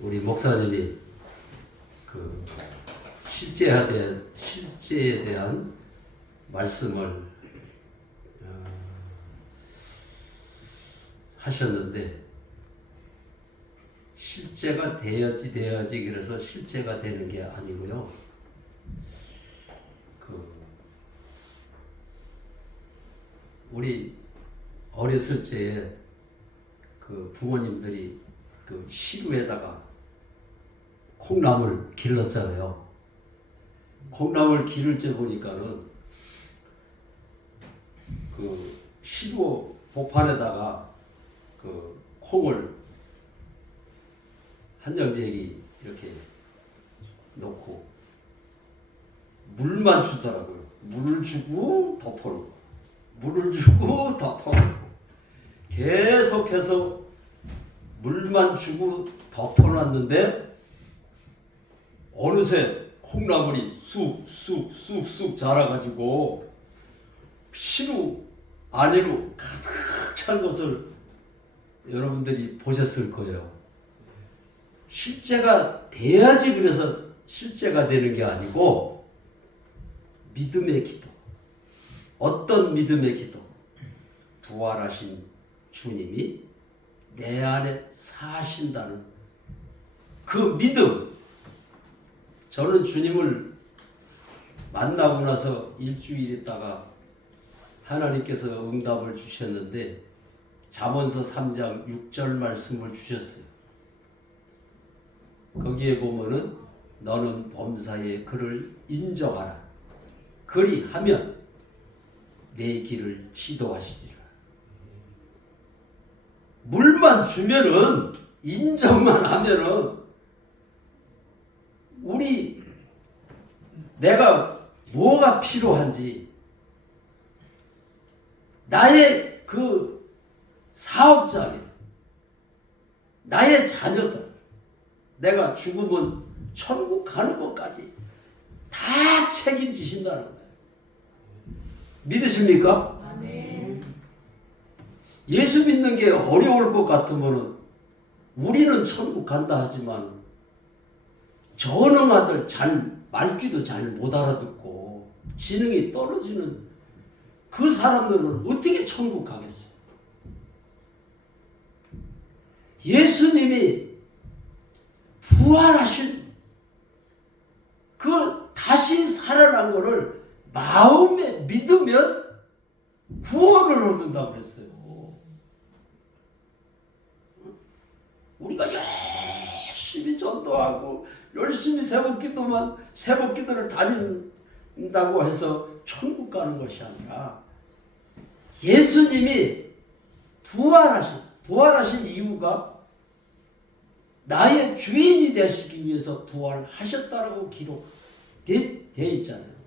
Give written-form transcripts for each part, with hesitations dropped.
우리 목사님이 그 실제에 대한 말씀을 하셨는데, 실제가 돼야지 그래서 실제가 되는 게 아니고요. 우리 어렸을 때에 그 부모님들이 그 시루에다가 콩나물 길렀잖아요. 콩나물 기를 때 보니까는 그 시루 복판에다가 그 콩을 한정제기 이렇게 놓고 물만 주더라고요. 물을 주고 덮어놓고, 물을 주고 덮어놓고, 계속해서 물만 주고 덮어놨는데 어느새 콩나물이 쑥쑥 자라가지고 시루 안으로 가득 찬 것을 여러분들이 보셨을 거예요. 실제가 돼야지 그래서 실제가 되는 게 아니고, 믿음의 기도. 어떤 믿음의 기도? 부활하신 주님이 내 안에 사신다는 그 믿음. 저는 주님을 만나고 나서 일주일 있다가 하나님께서 응답을 주셨는데, 잠언서 3장 6절 말씀을 주셨어요. 거기에 보면은 너는 범사에 그를 인정하라. 그리하면 내 길을 지도하시리라. 물만 주면은, 인정만 하면은, 내가 뭐가 필요한지, 나의 그 사업장에, 나의 자녀들, 내가 죽으면 천국 가는 것까지 다 책임지신다는 거예요. 믿으십니까? 아멘. 예수 믿는 게 어려울 것 같으면 우리는 천국 간다 하지만 전응아들 말귀도 잘 못 알아듣고 지능이 떨어지는 그 사람들은 어떻게 천국 가겠어요? 예수님이 부활하신 그 다시 살아난 것을 마음에 믿으면 구원을 얻는다고 그랬어요. 우리가 열심히 전도하고 열심히 새벽기도를 다닌다고 해서 천국 가는 것이 아니라, 예수님이 부활하신 이유가 나의 주인이 되시기 위해서 부활하셨다라고 기록되어 있잖아요.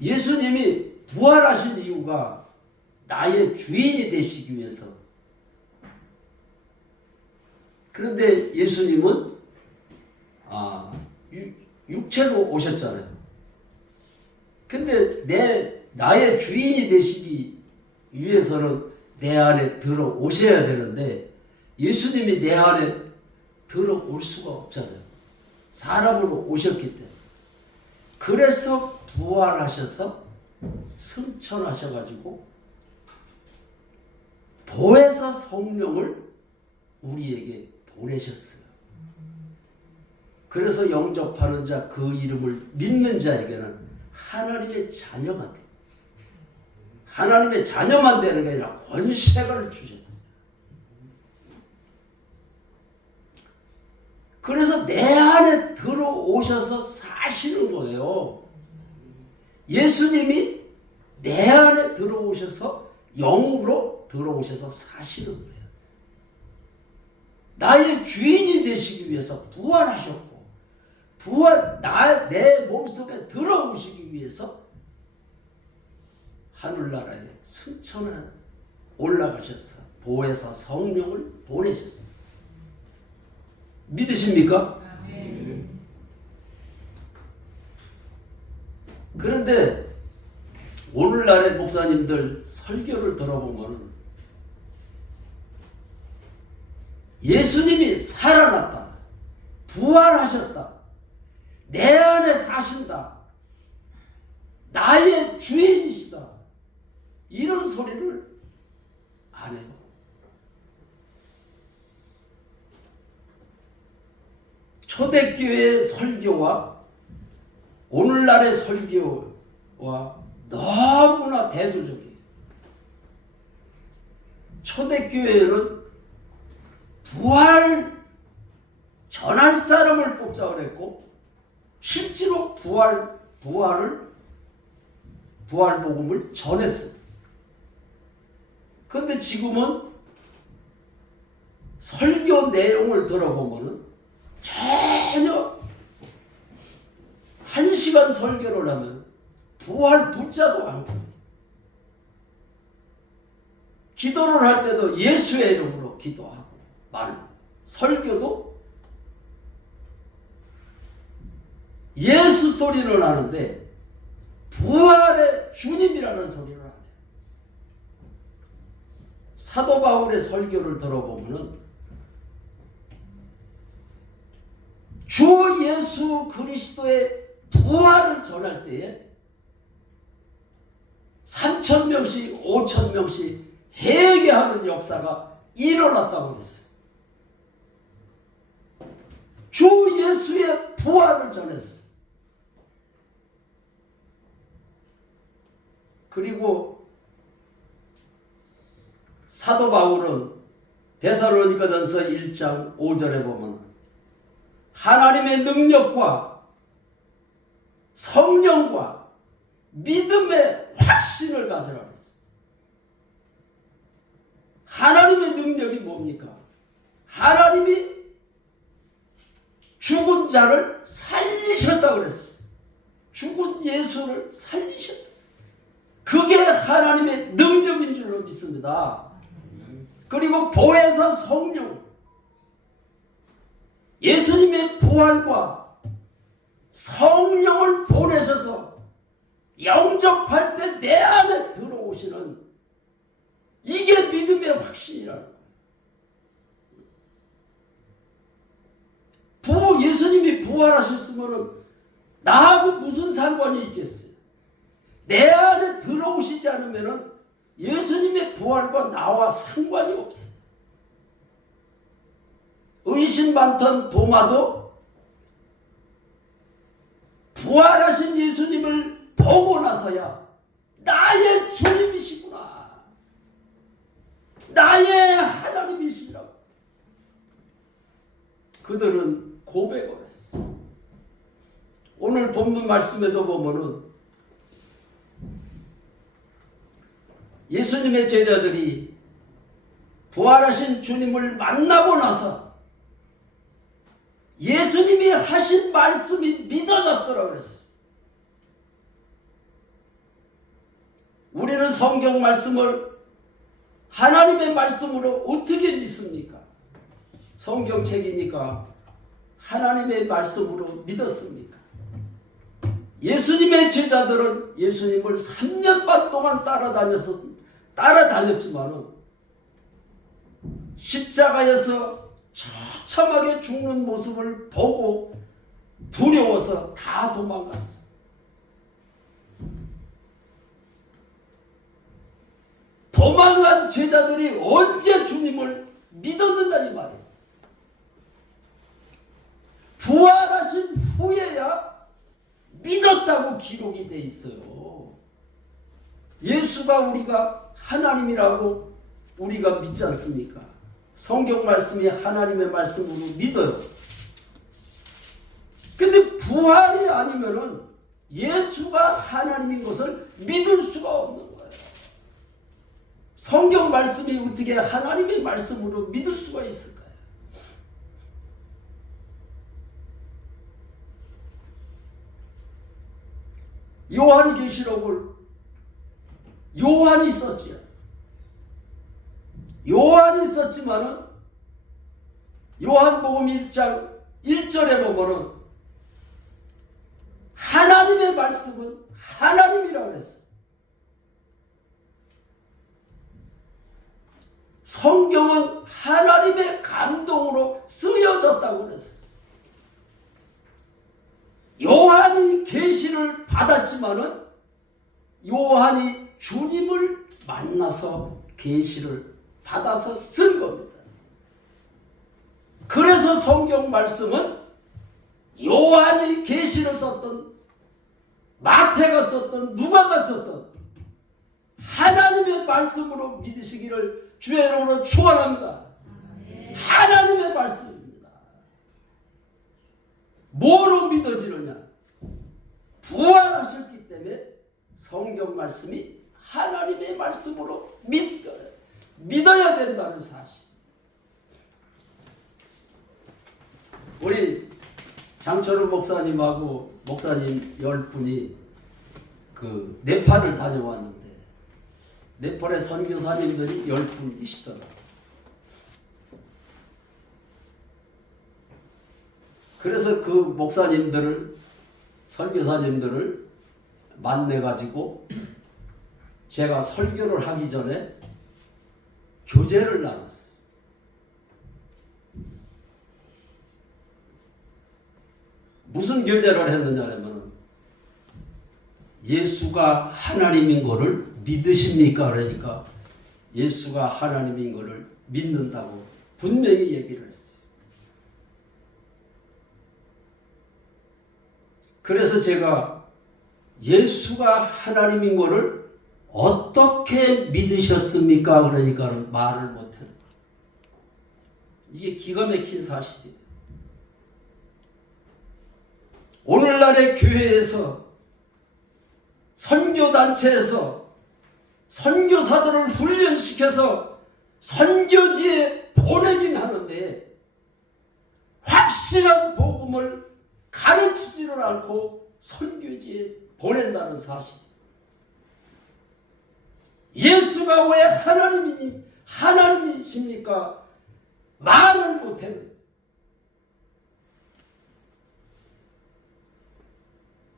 예수님이 부활하신 이유가 나의 주인이 되시기 위해서. 그런데 예수님은 육체로 오셨잖아요. 근데 나의 주인이 되시기 위해서는 내 안에 들어오셔야 되는데, 예수님이 내 안에 들어올 수가 없잖아요. 사람으로 오셨기 때문에. 그래서 부활하셔서 승천하셔가지고 보혜사 성령을 우리에게 보내셨어요. 그래서 영접하는 자, 그 이름을 믿는 자에게는 하나님의 자녀가 돼. 하나님의 자녀만 되는 게 아니라 권세를 주셨어요. 그래서 내 안에 들어오셔서 사시는 거예요. 예수님이 내 안에 들어오셔서 영으로 들어오셔서 사시는 거예요. 나의 주인이 되시기 위해서 부활하셨고, 내 몸속에 들어오시기 위해서 하늘나라에 승천에 올라가셔서 보혜사 성령을 보내셨어요. 믿으십니까? 아멘. 그런데 오늘날의 목사님들 설교를 들어보면 예수님이 살아났다. 부활하셨다. 내 안에 사신다. 나의 주인이시다. 이런 소리를 안 해요. 초대교회의 설교와 오늘날의 설교와 너무나 대조적이에요. 초대교회는 부활 전할 사람을 뽑자고 그랬고 실제로 부활복음을 전했어요. 그런데 지금은 설교 내용을 들어보면은 전혀 1시간 설교를 하면 부활 붙자도 않고 기도를 할 때도 예수의 이름으로 기도하고 설교도 예수 소리를 하는데 부활의 주님이라는 소리를 하네요. 사도 바울의 설교를 들어보면 주 예수 그리스도의 부활을 전할 때에 3,000명씩 5,000명씩 회개하는 역사가 일어났다고 그랬어요. 주 예수의 부활을 전했어요. 그리고 사도 바울은 데살로니가전서 1장 5절에 보면 하나님의 능력과 성령과 믿음의 확신을 가지라 그랬어요. 하나님의 능력이 뭡니까? 하나님이 죽은 자를 살리셨다고 그랬어요. 죽은 예수를 살리셨다. 그게 하나님의 능력인 줄로 믿습니다. 그리고 보혜사 성령, 예수님의 부활과 성령을 보내셔서 영접할 때 내 안에 들어오시는 이게 믿음의 확신이라는 거예요. 예수님이 부활하셨으면 나하고 무슨 상관이 있겠어요? 내 안에 들어오시지 않으면 예수님의 부활과 나와 상관이 없어요. 의심 많던 도마도 부활하신 예수님을 보고 나서야 나의 주님이시구나, 나의 하나님이시라고 그들은 고백을 했어. 오늘 본문 말씀에도 보면은 예수님의 제자들이 부활하신 주님을 만나고 나서 예수님이 하신 말씀이 믿어졌더라 그랬어요. 우리는 성경 말씀을 하나님의 말씀으로 어떻게 믿습니까? 성경책이니까 하나님의 말씀으로 믿었습니까? 예수님의 제자들은 예수님을 3년 반 동안 따라다녔지만은 십자가에서 처참하게 죽는 모습을 보고 두려워서 다 도망갔어. 도망간 제자들이 언제 주님을 믿었는가 이 말이에요. 부활하신 후에야 믿었다고 기록이 돼 있어요. 예수가 우리가 하나님이라고 우리가 믿지 않습니까? 성경 말씀이 하나님의 말씀으로 믿어요. 근데 부활이 아니면은 예수가 하나님인 것을 믿을 수가 없는 거예요. 성경 말씀이 어떻게 하나님의 말씀으로 믿을 수가 있을까요? 요한계시록을 요한이 썼지요. 요한이 썼지만은 요한복음 1장 1절에 보면은 하나님의 말씀은 하나님이라고 했어요. 성경은 하나님의 감동 믿어졌다고 그랬어요. 요한이 계시를 받았지만은 요한이 주님을 만나서 계시를 받아서 쓴 겁니다. 그래서 성경 말씀은 요한이 계시를 썼던, 마태가 썼던, 누가가 썼던 하나님의 말씀으로 믿으시기를 주의 이름으로 축원합니다. 하나님의 말씀입니다. 뭐로 믿어지느냐? 부활하셨기 때문에 성경 말씀이 하나님의 말씀으로 믿어야 된다는 사실. 우리 장철우 목사님하고 목사님 10분이 그 네팔을 다녀왔는데 네팔의 선교사님들이 10분이시더라고요. 그래서 그 목사님들을, 선교사님들을 만나가지고 제가 설교를 하기 전에 교제를 나눴어요. 무슨 교제를 했느냐 하면 예수가 하나님인 것을 믿으십니까? 그러니까 예수가 하나님인 것을 믿는다고 분명히 얘기를 했어요. 그래서 제가 예수가 하나님인 것을 어떻게 믿으셨습니까? 그러니까 말을 못해요. 이게 기가 막힌 사실이에요. 오늘날의 교회에서, 선교단체에서 선교사들을 훈련시켜서 선교지에 보내긴 하는데 확실한 복음을 가르치지를 않고 선교지에 보낸다는 사실. 예수가 왜 하나님이십니까? 말을 못해요.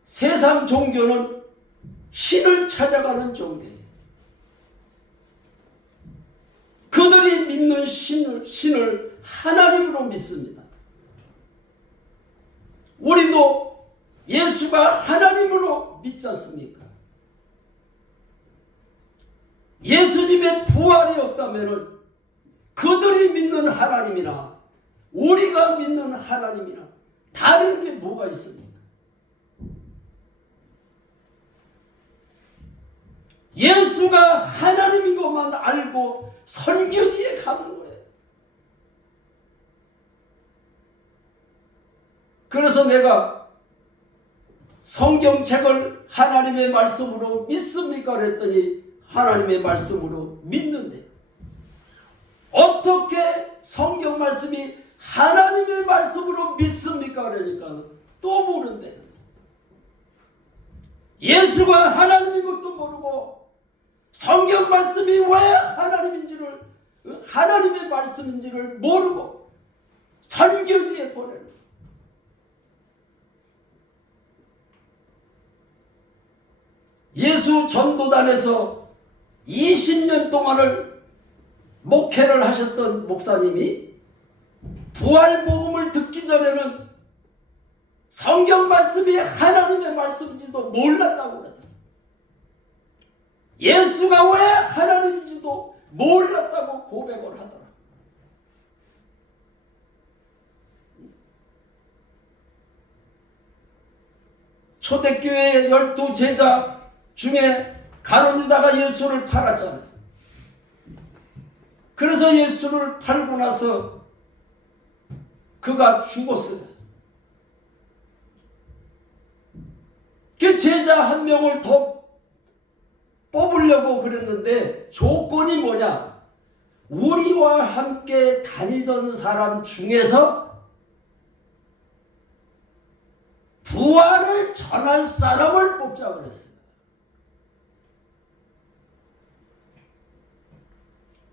세상 종교는 신을 찾아가는 종교예요. 그들이 믿는 신을 하나님으로 믿습니다. 우리도 예수가 하나님으로 믿지 않습니까? 예수님의 부활이 없다면 그들이 믿는 하나님이나 우리가 믿는 하나님이나 다른 게 뭐가 있습니까? 예수가 하나님인 것만 알고 선교지에 가는 거예요. 그래서 내가 성경책을 하나님의 말씀으로 믿습니까? 그랬더니 하나님의 말씀으로 믿는데 어떻게 성경 말씀이 하나님의 말씀으로 믿습니까? 그러니까 또 모른대. 예수가 하나님인 것도 모르고 성경 말씀이 왜 하나님의 말씀인지를 모르고 선교지에 보내는 거예요. 예수 전도단에서 20년 동안을 목회를 하셨던 목사님이 부활복음을 듣기 전에는 성경 말씀이 하나님의 말씀인지도 몰랐다고 그러더라고요. 예수가 왜 하나님인지도 몰랐다고 고백을 하더라. 초대교회의 12제자 중에 가룟 유다가 예수를 팔았잖아요. 그래서 예수를 팔고 나서 그가 죽었어요. 그 제자 한 명을 더 뽑으려고 그랬는데 조건이 뭐냐? 우리와 함께 다니던 사람 중에서 부활을 전할 사람을 뽑자 그랬어요.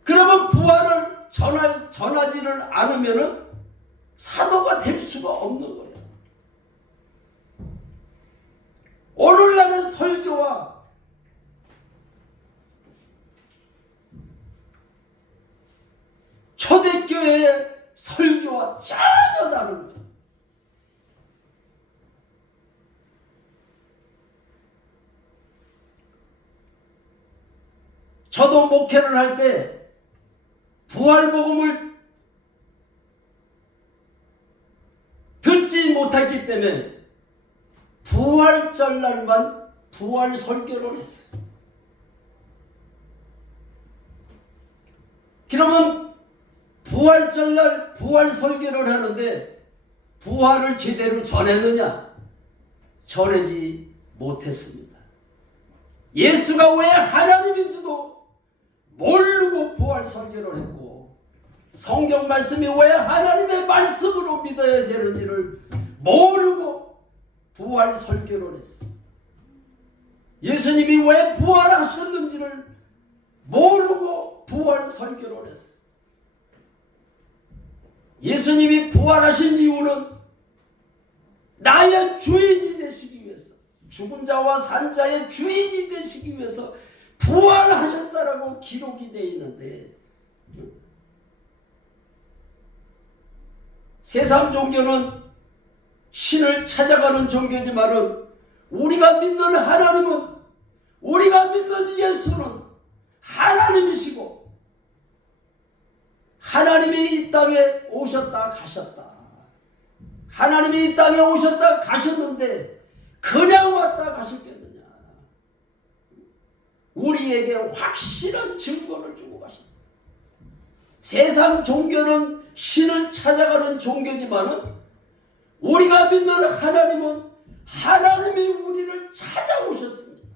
그러면 부활을 전하지를 않으면은 사도가 될 수가 없는 거예요. 오늘날의 설교와 초대교회의 설교와 전혀 다른 거예요. 저도 목회를 할 때 부활복음을 듣지 못했기 때문에 부활절 날만 부활 설교를 했어요. 그러면 부활절 날 부활 설교를 하는데 부활을 제대로 전했느냐? 전하지 못했습니다. 예수가 왜 하나님인지도 모르고 부활 설교를 했고, 성경 말씀이 왜 하나님의 말씀으로 믿어야 되는지를 모르고 부활 설교를 했어요. 예수님이 왜 부활하셨는지를 모르고 부활 설교를 했어요. 예수님이 부활하신 이유는 나의 주인이 되시기 위해서, 죽은 자와 산 자의 주인이 되시기 위해서 부활하셨다라고 기록이 되어 있는데, 세상 종교는 신을 찾아가는 종교지만은 우리가 믿는 하나님은, 우리가 믿는 예수는 하나님이시고 하나님이 이 땅에 오셨다 가셨다. 하나님이 이 땅에 오셨다 가셨는데 그냥 왔다 가셨겠느냐? 우리에게 확실한 증거를 주고 가셨다. 세상 종교는 신을 찾아가는 종교지만은 우리가 믿는 하나님은 하나님이 우리를 찾아오셨습니다.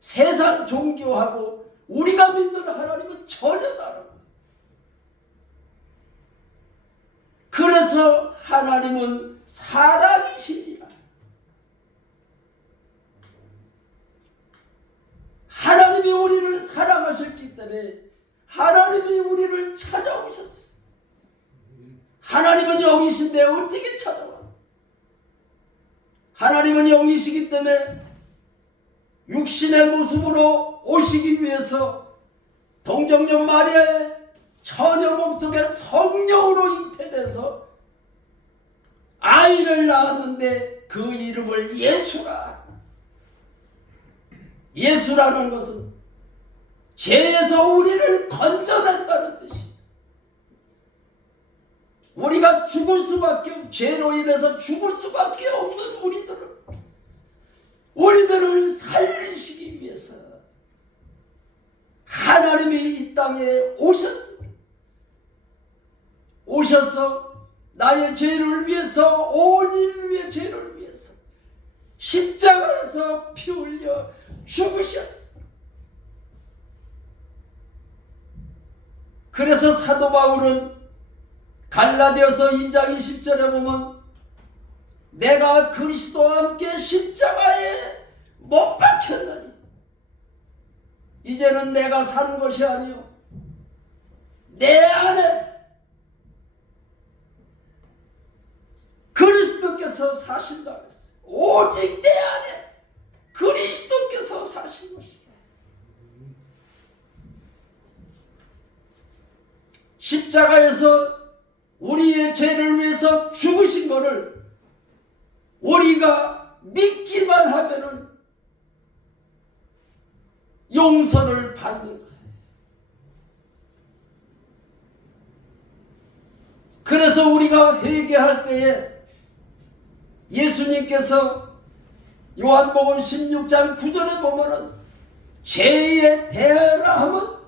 세상 종교하고 우리가 믿는 하나님은 전혀 다릅니다. 그래서 하나님은 사랑이시니라. 하나님이 우리를 사랑하셨기 때문에 하나님이 우리를 찾아오셨어요. 하나님은 영이신데 어떻게 찾아와? 하나님은 영이시기 때문에 육신의 모습으로 오시기 위해서 동정녀 마리아의 처녀 몸속에 성령으로 잉태돼서 아이를 낳았는데 그 이름을 예수라. 예수라는 것은 죄에서 우리를 건져냈다는 뜻이에요. 우리가 죽을 수밖에, 죄로 인해서 죽을 수밖에 없는 우리들을 살리시기 위해서 하나님이 이 땅에 오셔서 나의 죄를 위해서, 온 인류의 죄를 위해서 십자가에서 피 흘려 죽으셨어. 그래서 사도 바울은 갈라디아서 2장 20절에 보면 내가 그리스도와 함께 십자가에 못 박혔나니 이제는 내가 사는 것이 아니요 내 안에 그리스도께서 사신다 그랬어요. 오직 내 안에 그리스도께서 사신 것이다. 십자가에서 우리의 죄를 위해서 죽으신 것을 우리가 믿기만 하면은 용서를 받는 거예요. 그래서 우리가 회개할 때에 예수님께서 요한복음 16장 9절에 보면은 죄에 대하라 하면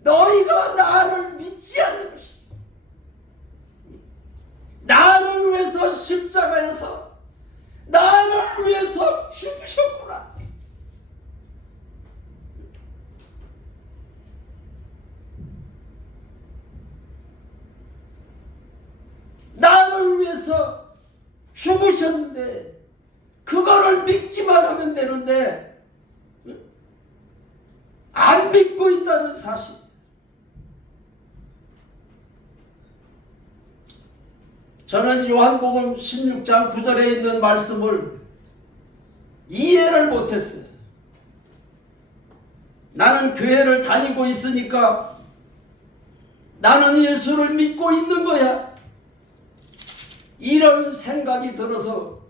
너희가 나를 믿지 않는 것이다. 나를 위해서 십자가에서 나를 위해서 죽으셨구나. 나를 위해서 죽으셨는데 그거를 믿기만 하면 되는데 안 믿고 있다는 사실. 저는 요한복음 16장 9절에 있는 말씀을 이해를 못했어요. 나는 교회를 다니고 있으니까 나는 예수를 믿고 있는 거야. 이런 생각이 들어서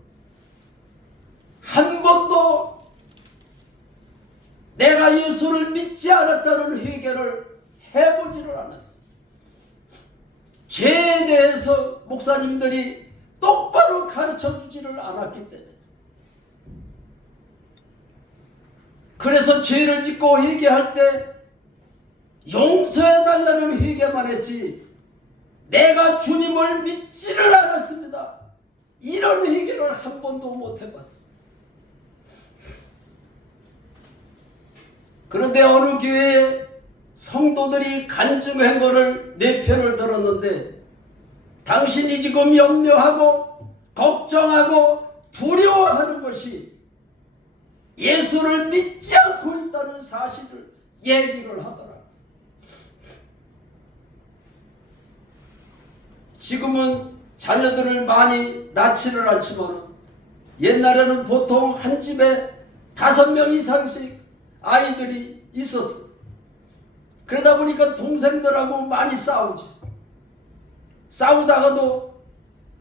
한 번도 내가 예수를 믿지 않았다는 회개를 해보지를 않았어. 죄에 대해서 목사님들이 똑바로 가르쳐주지를 않았기 때문에. 그래서 죄를 짓고 회개할 때 용서해달라는 회개만 했지 내가 주님을 믿지를 않았습니다. 이런 회개를 한 번도 못 해봤어. 그런데 어느 교회에 성도들이 간증한 거를 내 편을 들었는데, 당신이 지금 염려하고 걱정하고 두려워하는 것이 예수를 믿지 않고 있다는 사실을 얘기를 하더라. 지금은 자녀들을 많이 낳지를 않지만 옛날에는 보통 한 집에 5명 이상씩 아이들이 있었어. 그러다 보니까 동생들하고 많이 싸우지. 싸우다가도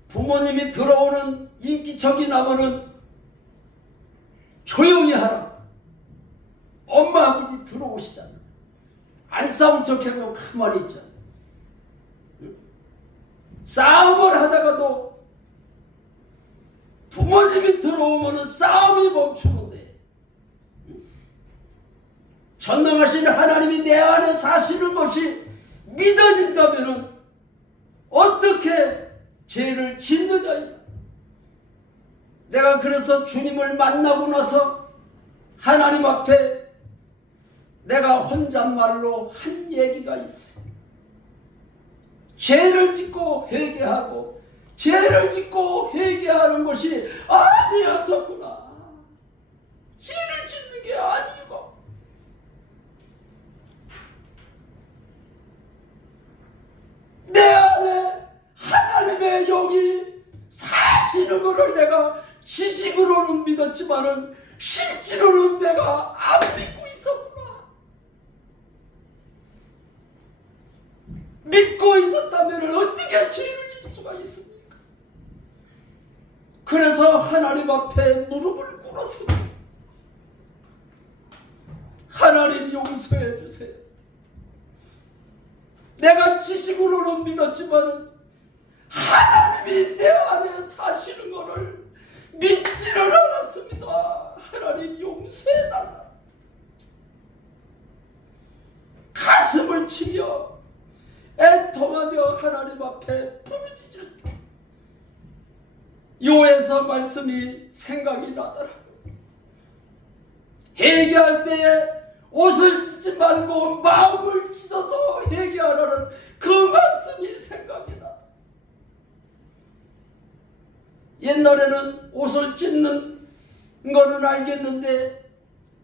부모님이 들어오는 인기척이 나면은 조용히 하라. 엄마 아버지 들어오시잖아. 안 싸운 척하고 가만히 있잖아. 싸움을 하다가도 부모님이 들어오면 싸움이 멈추는데, 전능하신 하나님이 내 안에 사시는 것이 믿어진다면 어떻게 죄를 짓느냐. 내가 그래서 주님을 만나고 나서 하나님 앞에 내가 혼잣말로 한 얘기가 있어. 죄를 짓고 회개하고 죄를 짓고 회개하는 것이 아니었었구나. 죄를 짓는 게 아니고 내 안에 하나님의 영이 사시는 것을 내가 지식으로는 믿었지만은 실제로는 내가 안 믿고 있었구나. 믿고 있었다면 어떻게 죄를 질 수가 있습니까? 그래서 하나님 앞에 무릎을 꿇었습니다. 하나님 용서해 주세요. 내가 지식으로는 믿었지만 하나님이 내 안에 사시는 것을 믿지를 않았습니다. 하나님 용서해달라. 가슴을 치며 애통하며 하나님 앞에 부르짖을 때 요에서 말씀이 생각이 나더라고요. 회개할 때에 옷을 찢지 말고 마음을 찢어서 회개하라는 그 말씀이 생각이 나. 옛날에는 옷을 찢는 거는 알겠는데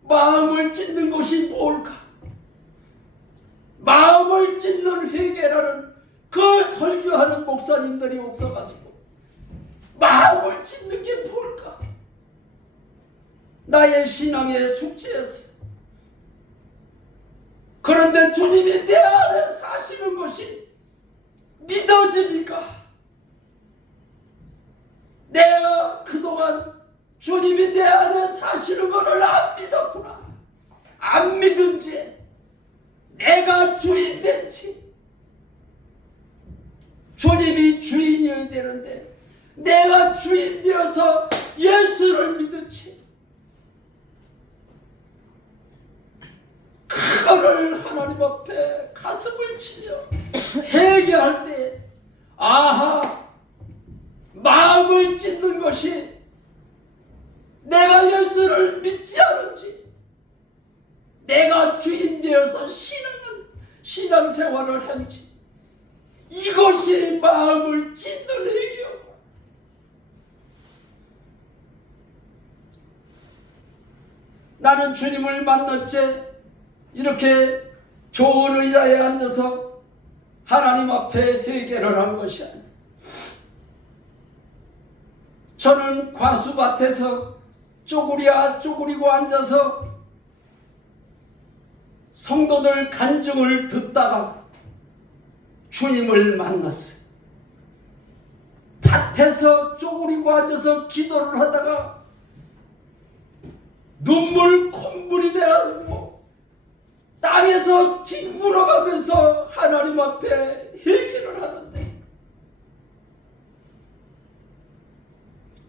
마음을 찢는 것이 뭘까? 마음을 찢는 회개라는 그 설교하는 목사님들이 없어가지고 마음을 찢는 게 뭘까? 나의 신앙의 숙제였어. 그런데 주님이 내 안에 사시는 것이 믿어지니까 내가 그동안 주님이 내 안에 사시는 것을 안 믿었구나. 안 믿은 지 내가 주인 된지, 주님이 주인이어야 되는데 내가 주인 되어서 예수를 믿었지. 그거를 하나님 앞에 가슴을 치며 회개할 때 아하, 마음을 찢는 것이 내가 예수를 믿지 않은지, 내가 주인 되어서 신앙생활을 한지, 이것이 마음을 찢는 회개였고, 나는 주님을 만났지 이렇게 좋은 의자에 앉아서 하나님 앞에 회개를 한 것이 아니에요. 저는 과수밭에서 쪼그리고 앉아서 성도들 간증을 듣다가 주님을 만났어요. 밭에서 쪼그리고 앉아서 기도를 하다가 눈물 콧물이 내가지고 땅에서 뒹굴어가면서 하나님 앞에 회개를 하는데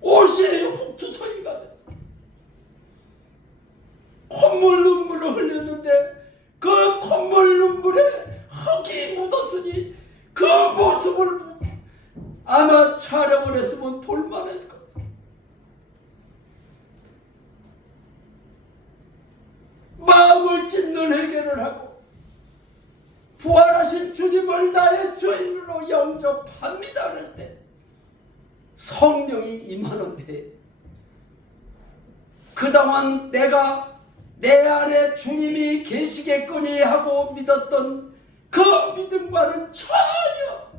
옷이 흙투성이가 됐어요. 콧물 눈물을 흘렸는데 그 콧물 눈물에 흙이 묻었으니 그 모습을 아마 촬영을 했으면 볼만할 거예요. 마음을 찢는 회개를 하고 부활하신 주님을 나의 주인으로 영접합니다 할 때 성령이 임하는데 그동안 내가 내 안에 주님이 계시겠거니 하고 믿었던 그 믿음과는 전혀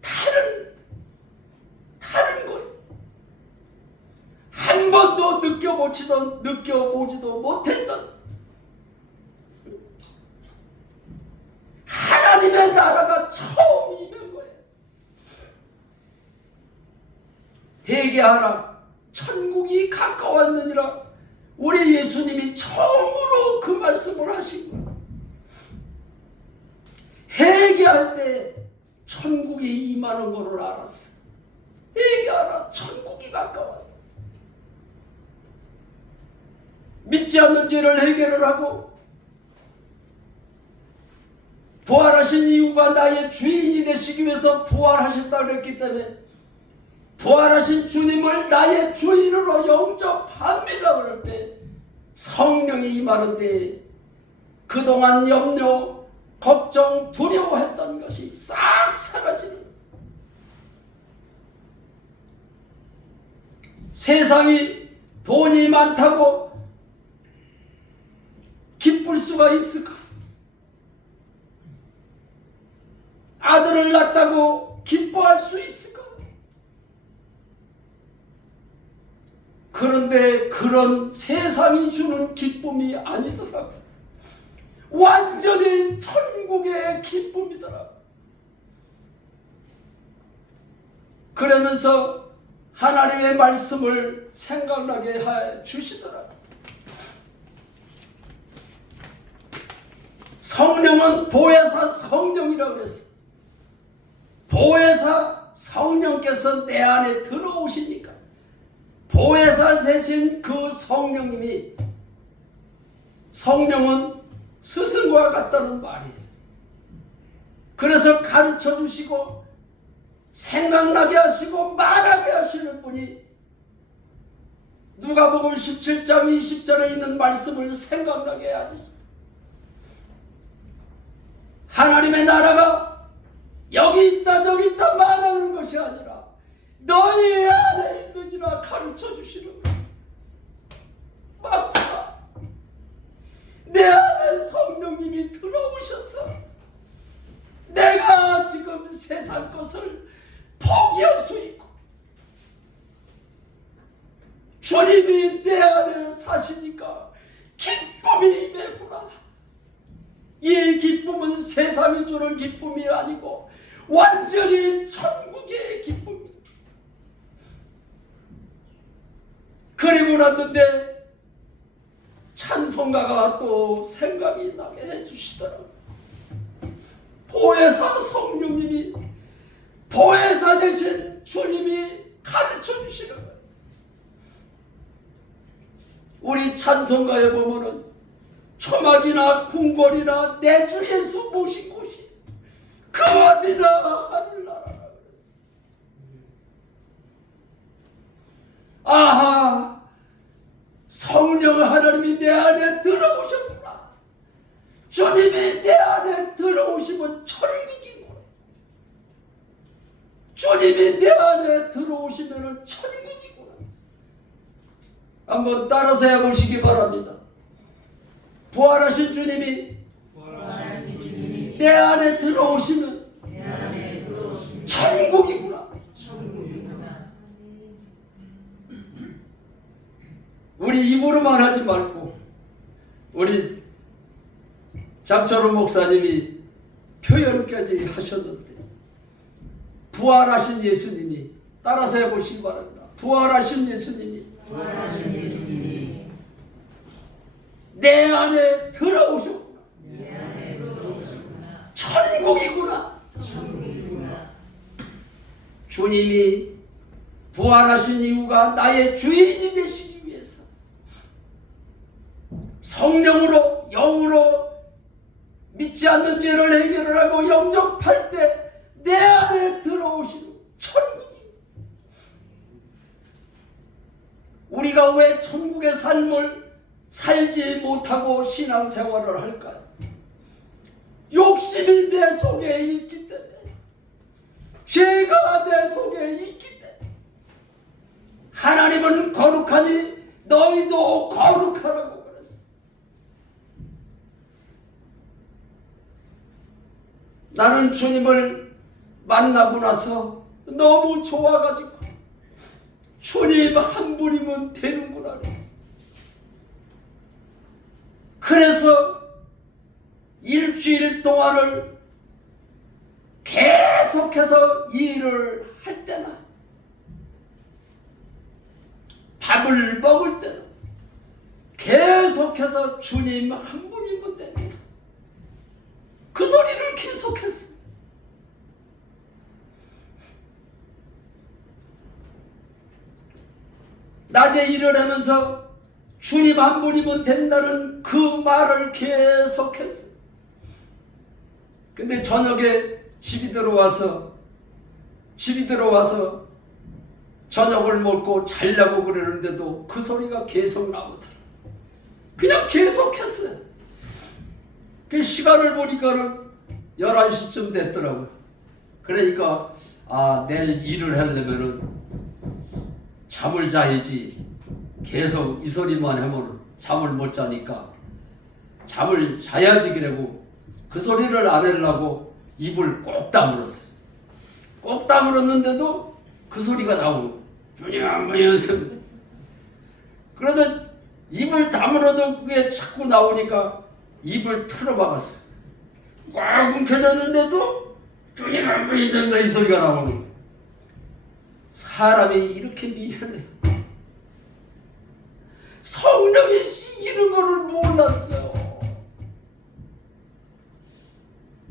다른 거예요. 한 번도 느껴보지도 못했던 하나님의 나라가 처음 임한 거예요. 회개하라 천국이 가까웠느니라. 우리 예수님이 처음으로 그 말씀을 하신 거예요. 회개할 때 천국이 임하는 것을 알았어. 회개하라 천국이 가까워. 믿지 않는 죄를 회개를 하고 부활하신 이유가 나의 주인이 되시기 위해서 부활하셨다고 그랬기 때문에 부활하신 주님을 나의 주인으로 영접합니다 그럴 때 성령이 임하는데 그동안 염려, 걱정, 두려워했던 것이 싹 사라지는 세상이 돈이 많다고 기쁠 수가 있을까? 아들을 낳았다고 기뻐할 수 있을까? 그런데 그런 세상이 주는 기쁨이 아니더라고. 완전히 천국의 기쁨이더라고. 그러면서 하나님의 말씀을 생각나게 해 주시더라고. 성령은 보혜사 성령이라고 그랬어. 보혜사 성령께서 내 안에 들어오시니까 보혜사 되신 그 성령님이 성령은 스승과 같다는 말이에요. 그래서 가르쳐 주시고 생각나게 하시고 말하게 하시는 분이 누가복음 17장 20절에 있는 말씀을 생각나게 하셨어요. 하나님의 나라가 여기 있다 저기 있다 말하는 것이 아니라 너희 안에 있느니라 가르쳐 주시는 거예요. 맞구나. 내 안에 성령님이 들어오셔서 내가 지금 세상 것을 포기할 수 있고 주님이 내 안에 사시니까 기쁨이 임했구나. 이 기쁨은 세상이 주는 기쁨이 아니고 완전히 천국의 기쁨이다. 그리고 났는데 찬송가가 또 생각이 나게 해주시더라고요. 보혜사 성령님이 보혜사 되신 주님이 가르쳐 주시는 거예요. 우리 찬송가에 보면은 초막이나 궁궐이나 내 주 예수 모신 곳이 그 어디나 하늘나라라 그랬어. 아하, 성령 하나님이 내 안에 들어오셨구나. 주님이 내 안에 들어오시면 천국이구나. 주님이 내 안에 들어오시면 천국이구나. 한번 따라서 해보시기 바랍니다. 부활하신 주님이 내 안에 들어오시면 천국이구나. 우리 입으로만 하지 말고 우리 장철호 목사님이 표현까지 하셨는데 부활하신 예수님이 따라서 해보시기 바랍니다. 부활하신 예수님이 내 안에 들어오셨구나. 천국이구나. 주님이 부활하신 이유가 나의 주인이 되시기 위해서 성령으로 영으로 믿지 않는 죄를 해결을 하고 영접할 때 내 안에 들어오시는 천국이. 우리가 왜 천국의 삶을 살지 못하고 신앙생활을 할까요? 욕심이 내 속에 있기 때문에, 죄가 내 속에 있기 때문에. 하나님은 거룩하니 너희도 거룩하라고 그랬어. 나는 주님을 만나고 나서 너무 좋아가지고 주님 한 분이면 되는구나 그랬어. 그래서 일주일 동안을 계속해서 일을 할 때나 밥을 먹을 때는 계속해서 주님 한 분이면 됩니다. 그 소리를 계속했어. 낮에 일을 하면서 주님 한 분이면 된다는 그 말을 계속했어. 근데 저녁에 집이 들어와서 저녁을 먹고 자려고 그러는데도 그 소리가 계속 나오더라. 그냥 계속했어요. 그 시간을 보니까는 11시쯤 됐더라고요. 그러니까 내일 일을 하려면은 잠을 자야지. 계속 이 소리만 하면 잠을 못 자니까 잠을 자야지 그러고 그 소리를 안 하려고 입을 꼭 다물었어요. 꼭 다물었는데도 그 소리가 나오고 그러다 입을 다물어도 그게 자꾸 나오니까 입을 틀어막았어요. 꽉 움켜졌는데도 이 소리가 나오는 거예요. 사람이 이렇게 미련해. 성령이 시기는 것을 몰랐어요.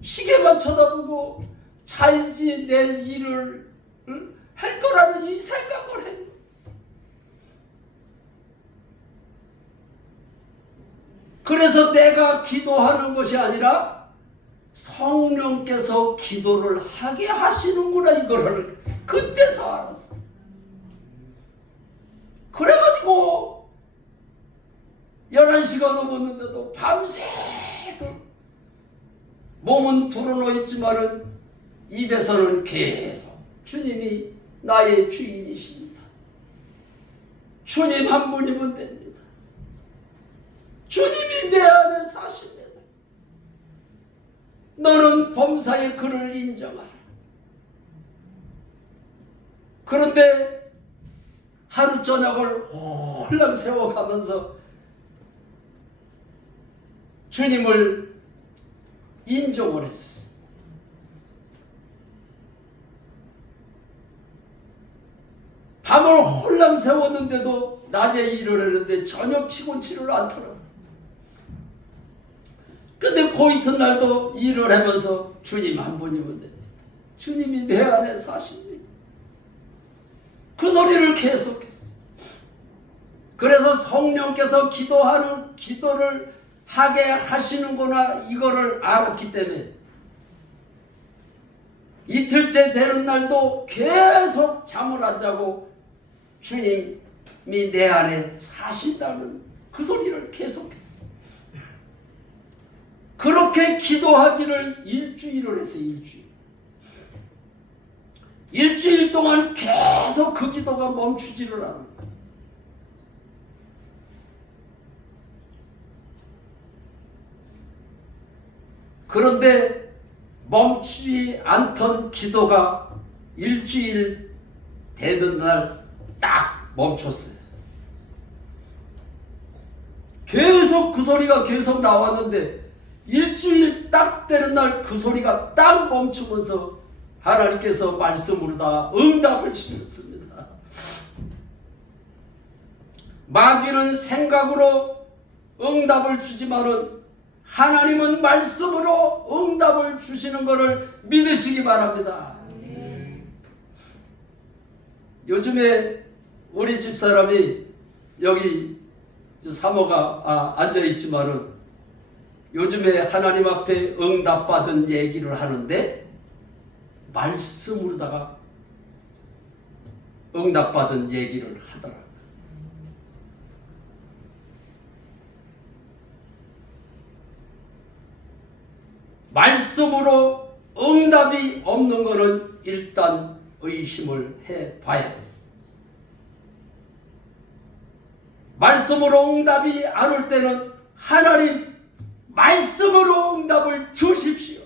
시계만 쳐다보고 자야지 내 일을 할 거라는 이 생각을 해요. 그래서 내가 기도하는 것이 아니라 성령께서 기도를 하게 하시는구나, 이거를 그때서 알았어. 그래가지고 11시가 넘었는데도 밤새도 몸은 불어넣어 있지만은 입에서는 계속 주님이 나의 주인이십니다. 주님 한 분이면 됩니다. 주님이 내 안에 사십니다. 너는 범사의 그를 인정하라. 그런데 하루 저녁을 홀랑 세워가면서 주님을 인정을 했어요. 밤을 홀랑 세웠는데도 낮에 일을 했는데 전혀 피곤치를 않더라고요. 근데 그 이튿날도 일을 하면서 주님 한 분이면 됩니다. 주님이 내 안에 사십니다. 그 소리를 계속했어요. 그래서 성령께서 기도하는 기도를 하게 하시는구나, 이거를 알았기 때문에 이틀째 되는 날도 계속 잠을 안 자고 주님이 내 안에 사신다는 그 소리를 계속했어요. 그렇게 기도하기를 일주일을 했어요. 일주일 동안 계속 그 기도가 멈추지를 않는 거예요. 그런데 멈추지 않던 기도가 일주일 되던 날 딱 멈췄어요. 계속 그 소리가 계속 나왔는데 일주일 딱 되는 날 그 소리가 딱 멈추면서 하나님께서 말씀으로 다 응답을 주셨습니다. 마귀는 생각으로 응답을 주지만은 하나님은 말씀으로 응답을 주시는 것을 믿으시기 바랍니다. 요즘에 우리 집사람이 여기 사모가 앉아 있지만은 요즘에 하나님 앞에 응답받은 얘기를 하는데 말씀으로다가 응답받은 얘기를 하더라. 말씀으로 응답이 없는 것은 일단 의심을 해봐야 돼. 말씀으로 응답이 안 올 때는 하나님 말씀으로 응답을 주십시오.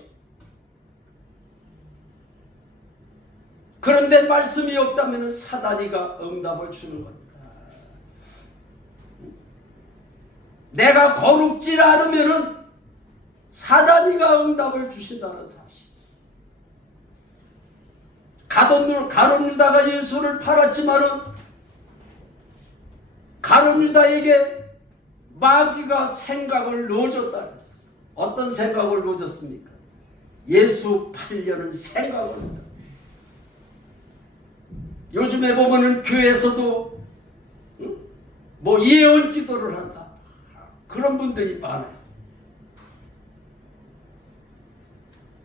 그런데 말씀이 없다면 사단이가 응답을 주는 겁니다. 내가 거룩지 않으면 사단이가 응답을 주신다는 사실. 가룟 유다가 예수를 팔았지만은 가룟 유다에게 마귀가 생각을 넣어줬다 그랬어요. 어떤 생각을 넣어줬습니까? 예수 팔려는 생각을 넣어줬어요. 요즘에 보면은 교회에서도 뭐 예언 기도를 한다. 그런 분들이 많아요.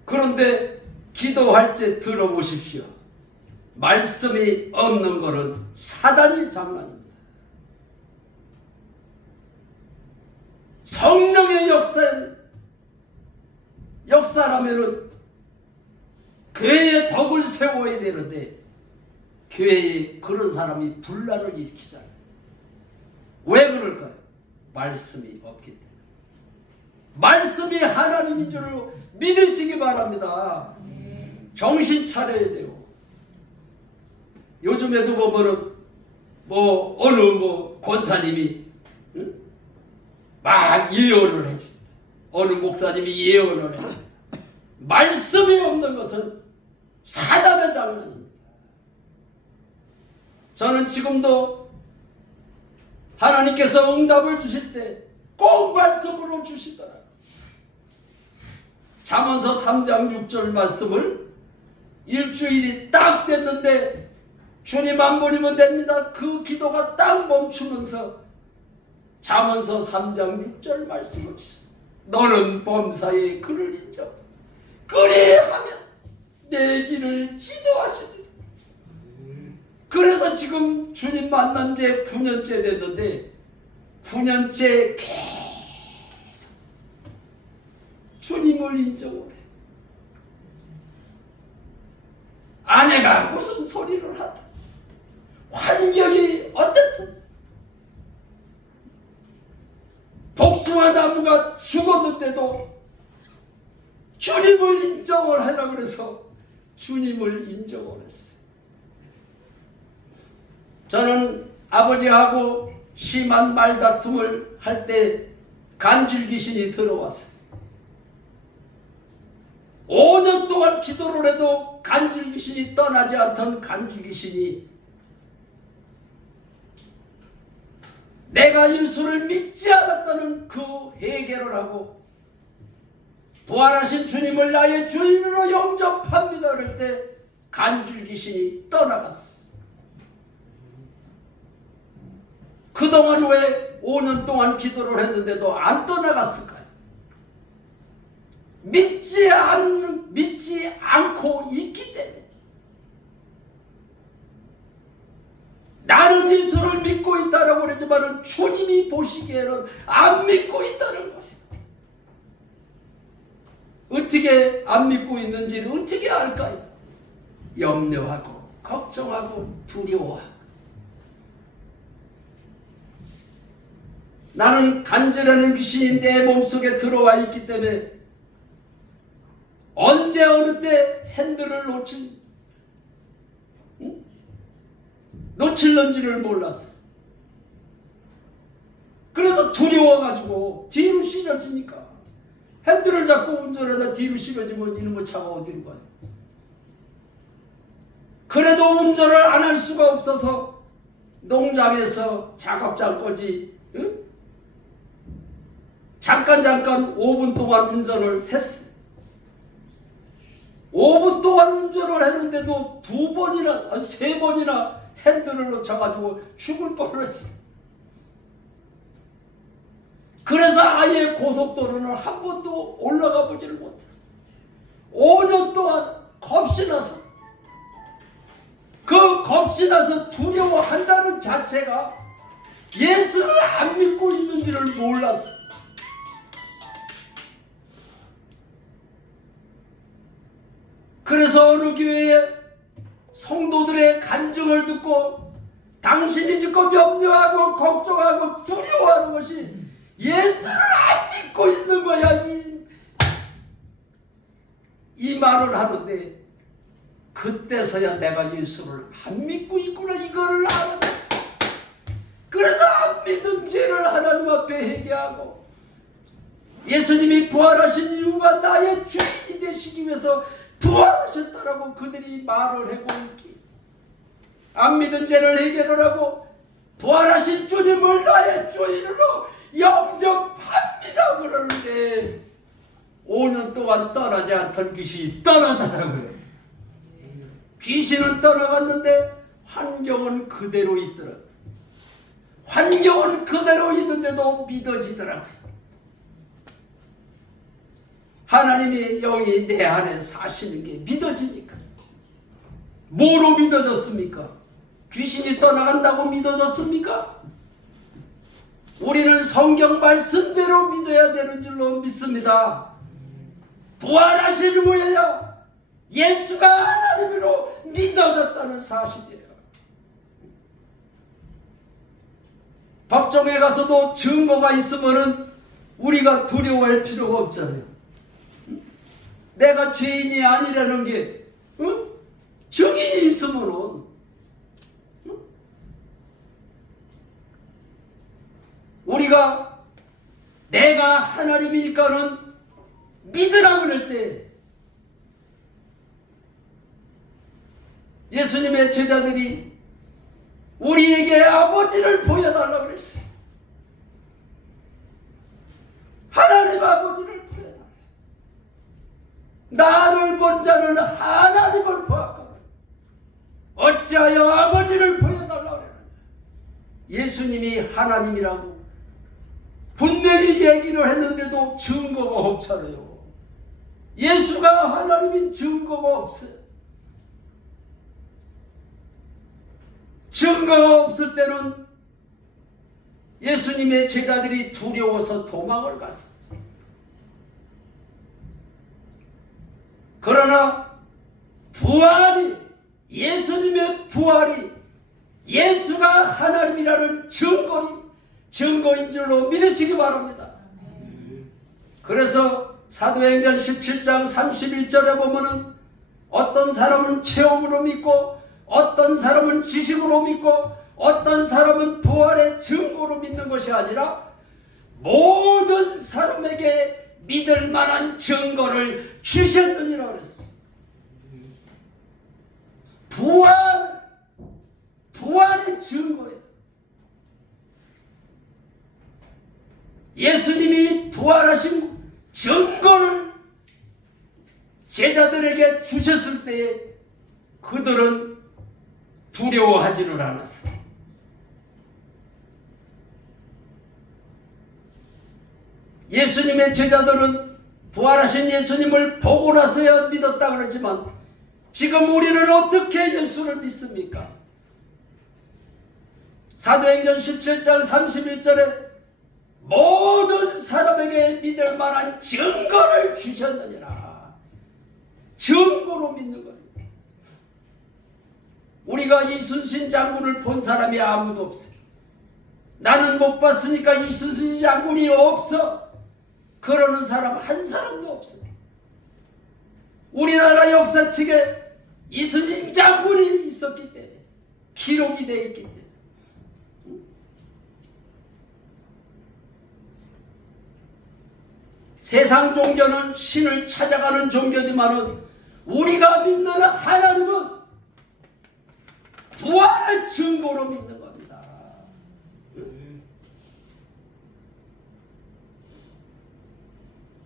그런데 기도할 때 들어보십시오. 말씀이 없는 것은 사단의 장난입니다. 성령의 역사라면은 교회에 덕을 세워야 되는데 교회에 그런 사람이 분란을 일으키잖아요. 왜 그럴까요? 말씀이 없기 때문에. 말씀이 하나님인 줄 믿으시기 바랍니다. 정신 차려야 돼요. 요즘에도 보면은 어느 권사님이 막 예언을 해준다. 어느 목사님이 예언을 해준다. 말씀이 없는 것은 사단의 장난입니다. 저는 지금도 하나님께서 응답을 주실 때 꼭 말씀으로 주시더라고요. 잠언서 3장 6절 말씀을 일주일이 딱 됐는데 주님 안 보내면 됩니다. 그 기도가 딱 멈추면서 잠언서 3장 6절 말씀을 주셨어요. 너는 범사에 그를 인정 그리하면 내 길을 지도하시리. 그래서 지금 주님 만난 지 9년째 됐는데 9년째 계속 주님을 인정을 해. 아내가 무슨 소리를 하든 환경이 어떻든 복숭아 나무가 죽었는데도 주님을 인정을 하라 그래서 주님을 인정을 했어요. 저는 아버지하고 심한 말다툼을 할 때 간질 귀신이 들어왔어요. 5년 동안 기도를 해도 간질 귀신이 떠나지 않던 간질 귀신이 내가 예수를 믿지 않았다는 그 회개를 하고 부활하신 주님을 나의 주인으로 영접합니다 그럴 때 간질 귀신이 떠나갔어요. 그동안 왜 5년 동안 기도를 했는데도 안 떠나갔을까요? 믿지 않고 있기 때문에. 나는 예수를 믿고 있다라고 그러지만 주님이 보시기에는 안 믿고 있다는 거예요. 어떻게 안 믿고 있는지를 어떻게 알까요? 염려하고 걱정하고 두려워하고. 나는 간절하는 귀신이 내 몸속에 들어와 있기 때문에 언제 어느 때 핸들을 놓칠는지를 몰랐어. 그래서 두려워가지고 뒤로 실려지니까 핸들을 잡고 운전하다 뒤로 실어지면 이놈의 차가 어디로 가요? 그래도 운전을 안 할 수가 없어서 농장에서 작업장까지 잠깐 5분 동안 운전을 했어요. 5분 동안 운전을 했는데도 2번이나 3번이나 핸들을 놓쳐가지고 죽을 뻔했어요. 그래서 아예 고속도로는 한 번도 올라가 보지를 못했어요. 5년 동안 겁이 나서, 그 겁이 나서 두려워한다는 자체가 예수를 안 믿고 있는지를 몰랐어요. 그래서 어느 교회에 성도들의 간증을 듣고 당신이 지금 염려하고 걱정하고 두려워하는 것이 예수를 안 믿고 있는 거야. 이 말을 하는데 그때서야 내가 예수를 안 믿고 있구나 이거를 알았어. 그래서 안 믿은 죄를 하나님 앞에 회개하고 예수님이 부활하신 이유가 나의 주인이 되시기 위해서 부활하셨다라고 그들이 말을 하고 있기, 안 믿은 죄를 해결을 하고 부활하신 주님을 나의 주인으로 영접합니다 그러는데 5년 동안 떠나지 않던 귀신이 떠나더라고요. 귀신은 떠나갔는데 환경은 그대로 있더라고요. 환경은 그대로 있는데도 믿어지더라고요. 하나님의 영이 내 안에 사시는 게 믿어지니까. 뭐로 믿어졌습니까? 귀신이 떠나간다고 믿어졌습니까? 우리는 성경 말씀대로 믿어야 되는 줄로 믿습니다. 부활하신 후에야 예수가 하나님으로 믿어졌다는 사실이에요. 법정에 가서도 증거가 있으면은 우리가 두려워할 필요가 없잖아요. 내가 죄인이 아니라는 게 증인이 있으면은 우리가 내가 하나님이니까는 믿으라 그럴 때 예수님의 제자들이 우리에게 아버지를 보여달라고 그랬어요. 하나님 아버지를 보여달라. 나를 본 자는 하나님을 보았거든. 어찌하여 아버지를 보여달라고 그러느냐. 예수님이 하나님이라고 분명히 얘기를 했는데도 증거가 없잖아요. 예수가 하나님인 증거가 없어요. 증거가 없을 때는 예수님의 제자들이 두려워서 도망을 갔어요. 그러나 부활이, 예수님의 부활이 예수가 하나님이라는 증거인 줄로 믿으시기 바랍니다. 그래서 사도행전 17장 31절에 보면은 어떤 사람은 체험으로 믿고 어떤 사람은 지식으로 믿고 어떤 사람은 부활의 증거로 믿는 것이 아니라 모든 사람에게 믿을 만한 증거를 주셨느니라 그랬어요. 부활의 증거예요. 예수님이 부활하신 증거를 제자들에게 주셨을 때 그들은 두려워하지를 않았어요. 예수님의 제자들은 부활하신 예수님을 보고 나서야 믿었다 그러지만 지금 우리는 어떻게 예수를 믿습니까? 사도행전 17장 31절에 모든 사람에게 믿을 만한 증거를 주셨느니라. 증거로 믿는 거예요. 우리가 이순신 장군을 본 사람이 아무도 없어요. 나는 못 봤으니까 이순신 장군이 없어. 그러는 사람 한 사람도 없어요. 우리나라 역사책에 이순신 장군이 있었기 때문에, 기록이 되어 있기 때문에. 세상 종교는 신을 찾아가는 종교지만은 우리가 믿는 하나님은 부활의 증거로 믿는 겁니다.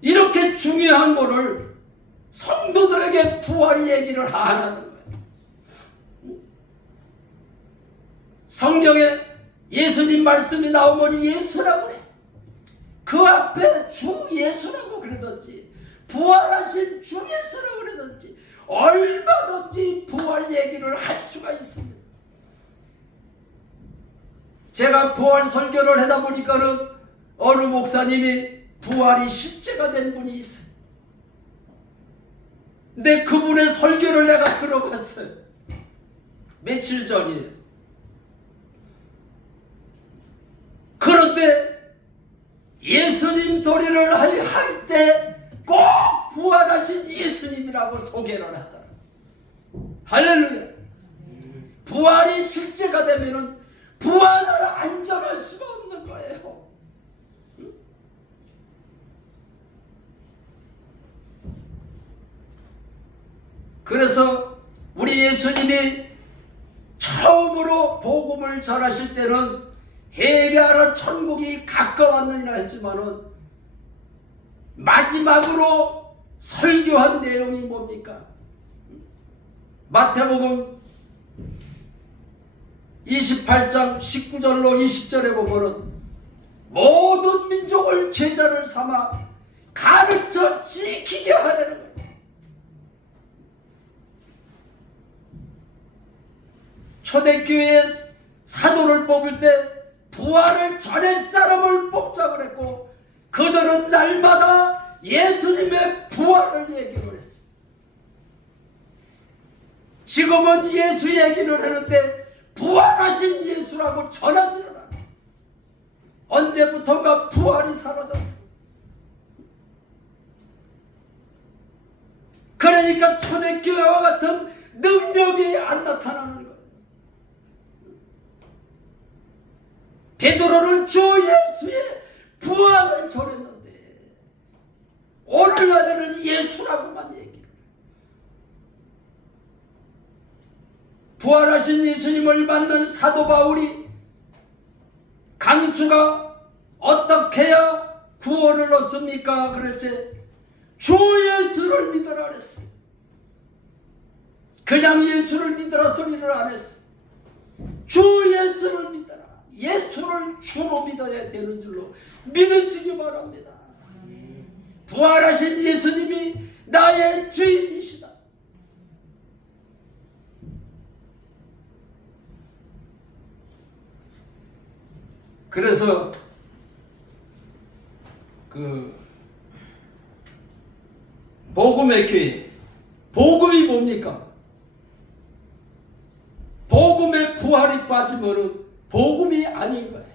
이렇게 중요한 것을 성도들에게 부활 얘기를 안 하는 거예요. 성경에 예수님 말씀이 나오면 예수라고 그래. 그 앞에 주 예수라고 그러든지 부활하신 주 예수라고 그러든지 얼마든지 부활 얘기를 할 수가 있습니다. 제가 부활 설교를 하다 보니까는 어느 목사님이 부활이 실제가 된 분이 있어요. 근데 그분의 설교를 내가 들어봤어요. 며칠 전이에요. 그런데 예수님 소리를 할 때 꼭 부활하신 예수님이라고 소개를 하더라. 할렐루야. 부활이 실제가 되면은 부활을 안전할 수가 없는 거예요. 그래서 우리 예수님이 처음으로 복음을 전하실 때는 회개하라 천국이 가까웠느니라 했지만은 마지막으로 설교한 내용이 뭡니까? 마태복음 28장 19절로 20절에 보면은 모든 민족을 제자를 삼아 가르쳐 지키게 하라는 거예요. 초대교회에 사도를 뽑을 때 부활을 전할 사람을 뽑자고 했고 그들은 날마다 예수님의 부활을 얘기를 했어요. 지금은 예수 얘기를 하는데 부활하신 예수라고 전하지는 않아요. 언제부턴가 부활이 사라졌어요. 그러니까 초대교회와 같은 능력이 안 나타나는 거예요. 베드로는 주 예수의 부활을 전했는데 오늘날에는 예수라고만 얘기를 해요. 부활하신 예수님을 만난 사도 바울이 강수가 어떻게 해야 구원을 얻습니까? 그랬지. 주 예수를 믿으라 그랬어. 그냥 예수를 믿으라 소리를 안 했어. 주 예수를 믿어라. 예수를 주로 믿어야 되는 줄로 믿으시기 바랍니다. 부활하신 예수님이 나의 주인이시다. 그래서 복음의 교회, 복음이 뭡니까? 복음에 부활이 빠지면은 복음이 아닌 거예요.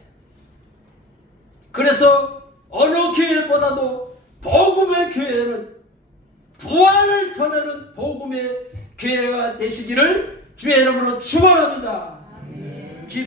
그래서 어느 교회보다도 복음의 교회는 부활을 전하는 복음의 교회가 되시기를 주의 이름으로 축원합니다.